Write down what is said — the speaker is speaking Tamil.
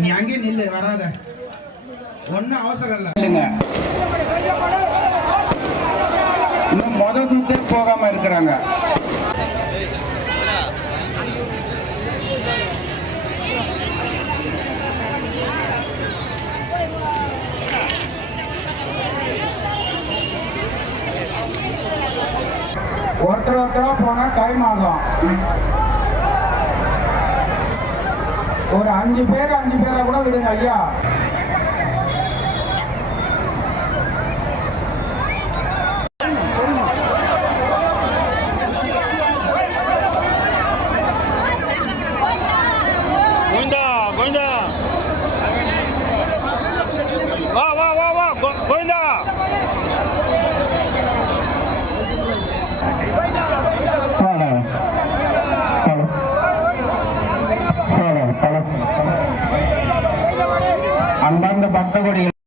நீ அங்கே நில்லு, வராத, ஒன்னும் அவசரம் இல்லைங்க. இன்னும் முதல் சுத்தே போகாம இருக்கிறாங்க. ஒருத்தரா போனா டைம் ஆகும். ஒரு 5 பேரா கூட விடுங்க ஐயா. அன்பார்ந்த பக்தகோடிகள்